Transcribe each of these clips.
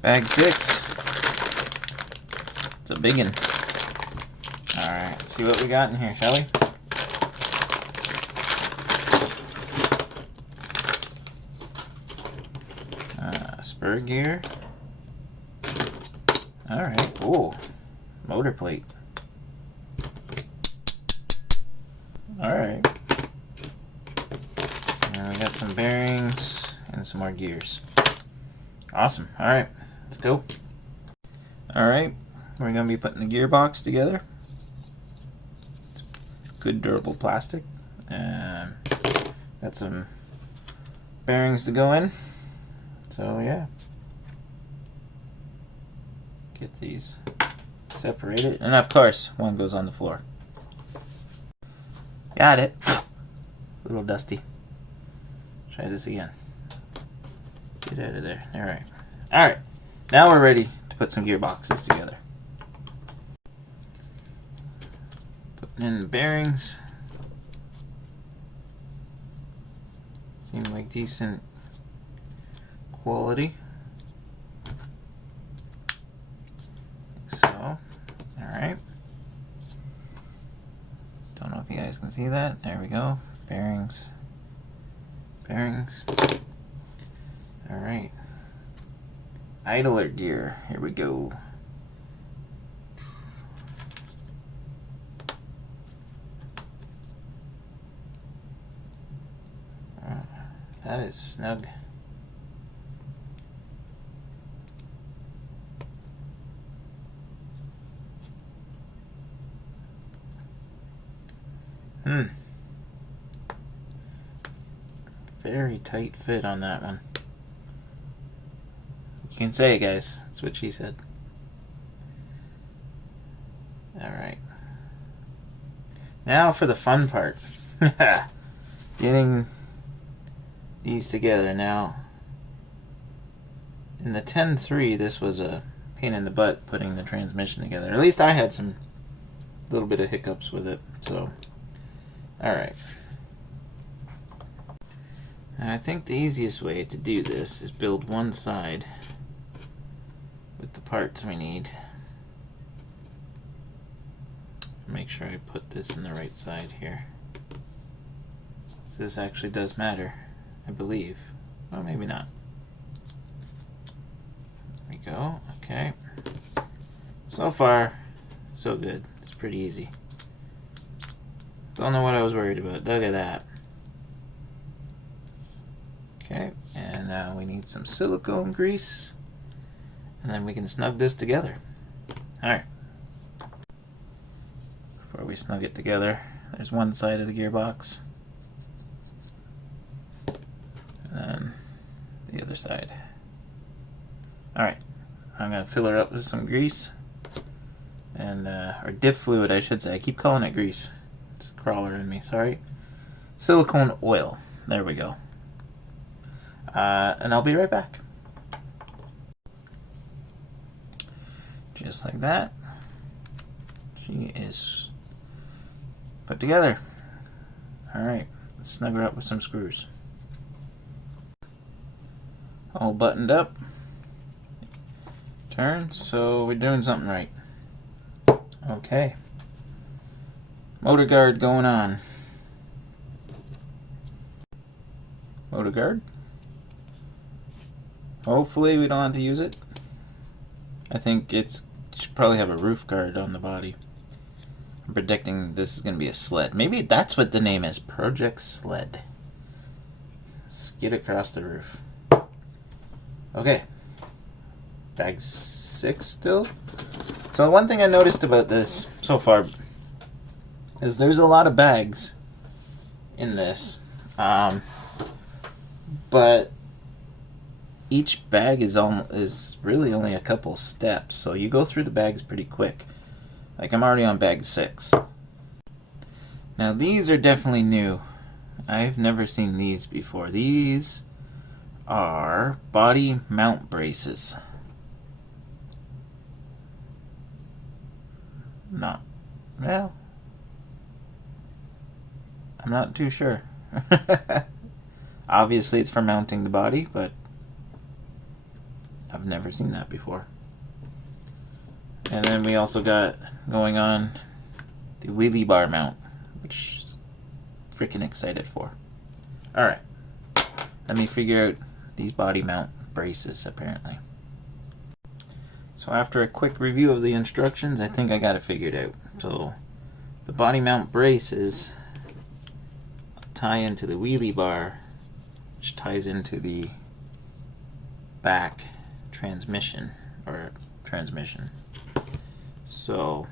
Bag 6. It's a big one. Alright, let's see what we got in here, shall we? Spur gear. Alright, ooh, motor plate. Alright. And we got some bearings and some more gears. Awesome. Alright, let's go. Alright, we're going to be putting the gearbox together. It's good durable plastic. And got some bearings to go in. So yeah. Get these separated. And of course, one goes on the floor. Got it. A little dusty. Try this again. Get out of there. Alright. Alright. Now we're ready to put some gearboxes together. Putting in the bearings. Seem like decent quality. So, alright. Don't know if you guys can see that. There we go. Bearings. Bearings. Alright. Idler gear. Here we go. That is snug. Very tight fit on that one. You can say it, guys. That's what she said. Alright. Now for the fun part. Getting these together. Now, in the 10.3, this was a pain in the butt putting the transmission together. At least I had some little bit of hiccups with it. So, alright. I think the easiest way to do this is build one side with the parts we need. Make sure I put this in the right side here. So this actually does matter, I believe. Well, maybe not. There we go. Okay. So far, so good. It's pretty easy. Don't know what I was worried about. Look at that. Okay, and now we need some silicone grease, and then we can snug this together. Alright. Before we snug it together, there's one side of the gearbox, and then the other side. Alright, I'm going to fill her up with some grease, and or diff fluid, I should say. I keep calling it grease. It's a crawler in me, sorry. Silicone oil. There we go. And I'll be right back. Just like that. She is put together. Alright, let's snug her up with some screws. All buttoned up. Turn, so we're doing something right. Okay. Motor guard going on. Motor guard. Hopefully we don't have to use it. I think it should probably have a roof guard on the body. I'm predicting this is going to be a sled. Maybe that's what the name is. Project Sled. Skid across the roof. Okay. Bag 6 still. So one thing I noticed about this so far is there's a lot of bags in this. But each bag is really only a couple steps, so you go through the bags pretty quick. Like I'm already on bag 6. Now these are definitely new. I've never seen these before. These are body mount braces. Not, well, I'm not too sure. Obviously it's for mounting the body, but I've never seen that before. And then we also got going on the wheelie bar mount, which is freaking excited for. Alright, let me figure out these body mount braces apparently. So after a quick review of the instructions, I think I got it figured out. So the body mount braces tie into the wheelie bar, which ties into the back transmission. So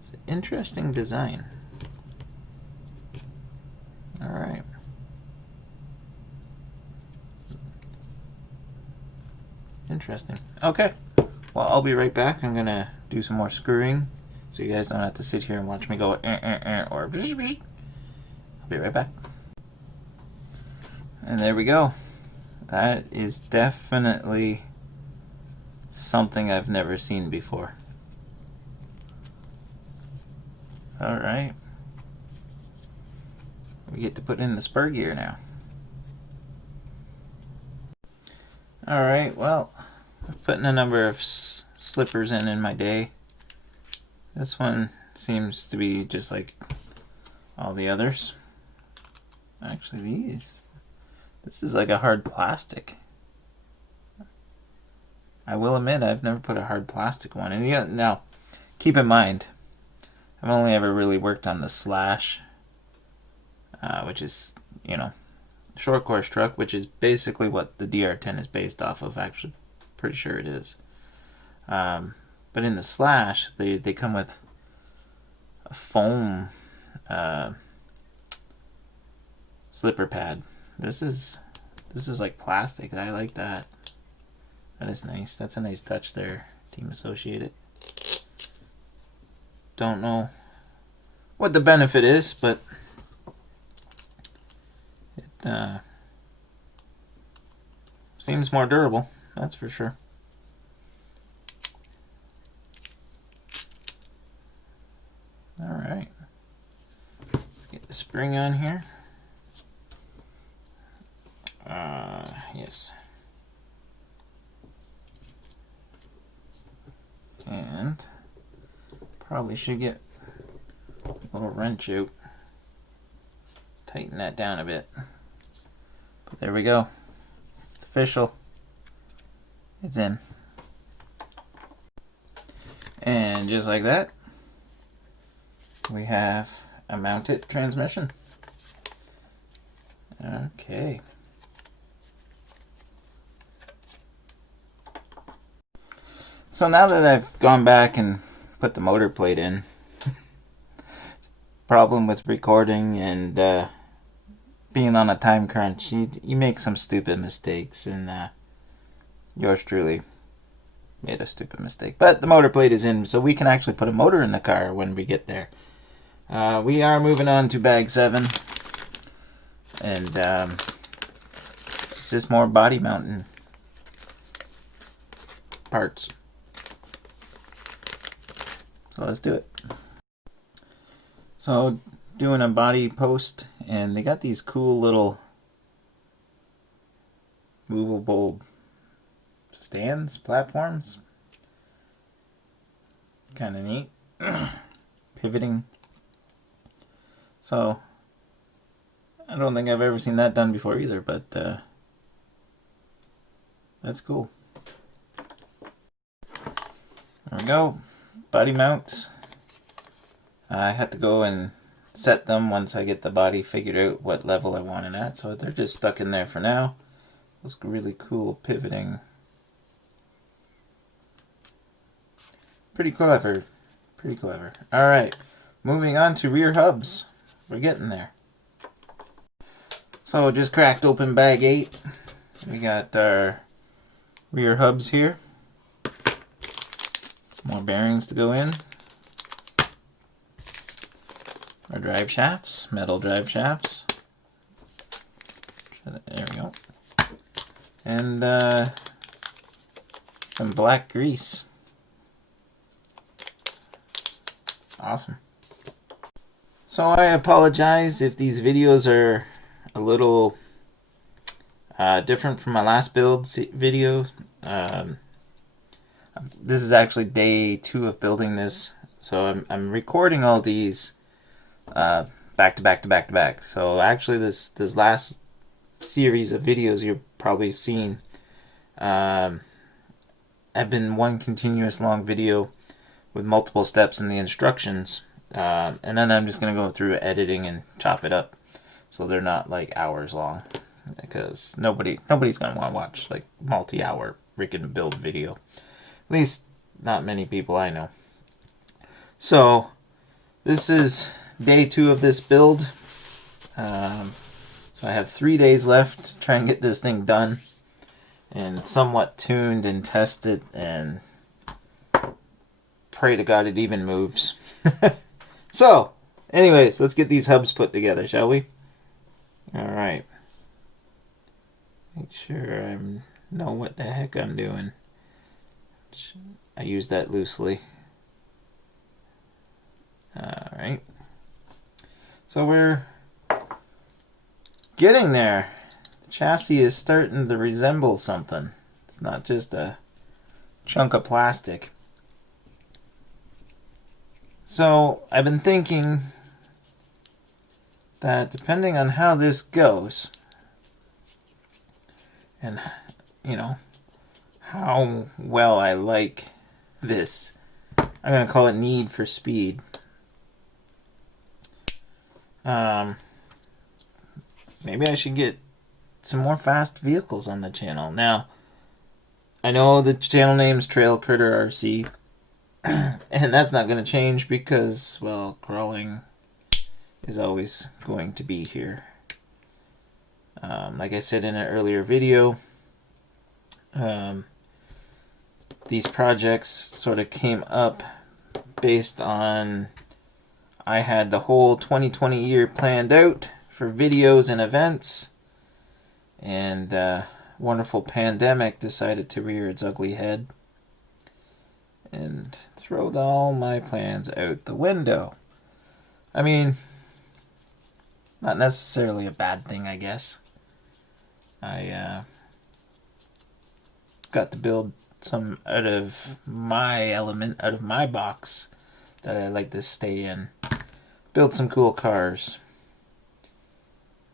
it's an interesting design. Alright. Interesting. Okay. Well, I'll be right back. I'm going to do some more screwing so you guys don't have to sit here and watch me go or I'll be right back. And there we go. That is definitely something I've never seen before. Alright. We get to put in the spur gear now. Alright, well, I've put in a number of slippers in my day. This one seems to be just like all the others. Actually, this is like a hard plastic. I will admit I've never put a hard plastic one in. Yeah, now, keep in mind, I've only ever really worked on the Slash, which is, you know, short course truck, which is basically what the DR10 is based off of. Actually, pretty sure it is. But in the Slash, they come with a foam slipper pad. This is like plastic. I like that. That is nice. That's a nice touch there, Team Associated. Don't know what the benefit is, but it seems more durable, that's for sure. Alright. Let's get the spring on here. Yes. And probably should get a little wrench out. Tighten that down a bit. But there we go. It's official. It's in. And just like that, we have a mounted transmission. Okay. So now that I've gone back and put the motor plate in, problem with recording and being on a time crunch, you make some stupid mistakes, and yours truly made a stupid mistake. But the motor plate is in, so we can actually put a motor in the car when we get there. We are moving on to bag 7, and it's just more body mounting parts. So let's do it. So doing a body post, and they got these cool little movable stands, platforms. Kind of neat. Pivoting. So I don't think I've ever seen that done before either, but that's cool. There we go. Body mounts. I have to go and set them once I get the body figured out what level I want it at. So they're just stuck in there for now. Those really cool pivoting. Pretty clever. Pretty clever. Alright. Moving on to rear hubs. We're getting there. So just cracked open bag 8. We got our rear hubs here. More bearings to go in. Our drive shafts, metal drive shafts. There we go. And some black grease. Awesome. So I apologize if these videos are a little Different from my last build video. This is actually day 2 of building this, so I'm recording all these back to back to back to back. So actually, this last series of videos you've probably seen have been one continuous long video with multiple steps in the instructions, and then I'm just gonna go through editing and chop it up so they're not like hours long, because nobody's gonna want to watch like multi-hour freaking build video. At least not many people I know. So this is day 2 of this build. So I have 3 days left to try and get this thing done and somewhat tuned and tested, and pray to God it even moves. So, anyways, let's get these hubs put together, shall we? Alright. Make sure I know what the heck I'm doing. I use that loosely. Alright. So we're getting there. The chassis is starting to resemble something. It's not just a chunk of plastic. So I've been thinking that depending on how this goes, and you know how well I like this, I'm gonna call it Need for Speed. Maybe I should get some more fast vehicles on the channel. Now, I know the channel name's Trail Critter RC, and that's not going to change because, well, crawling is always going to be here. Like I said in an earlier video, these projects sort of came up based on I had the whole 2020 year planned out for videos and events, and wonderful pandemic decided to rear its ugly head and throw all my plans out the window. I mean, not necessarily a bad thing, I guess. I got to build some out of my element, out of my box that I like to stay in. Build some cool cars.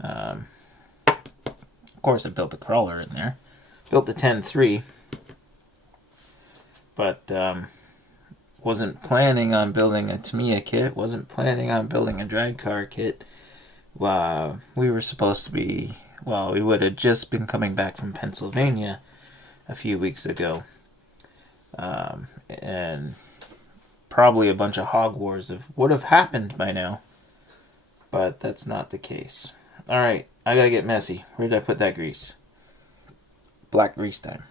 Of course, I built a crawler in there. Built the 10-3. But wasn't planning on building a Tamiya kit. Wasn't planning on building a drag car kit. We were supposed to be... Well, we would have just been coming back from Pennsylvania a few weeks ago. And probably a bunch of hog wars would have happened by now. But that's not the case. Alright, I gotta get messy. Where did I put that grease? Black grease time.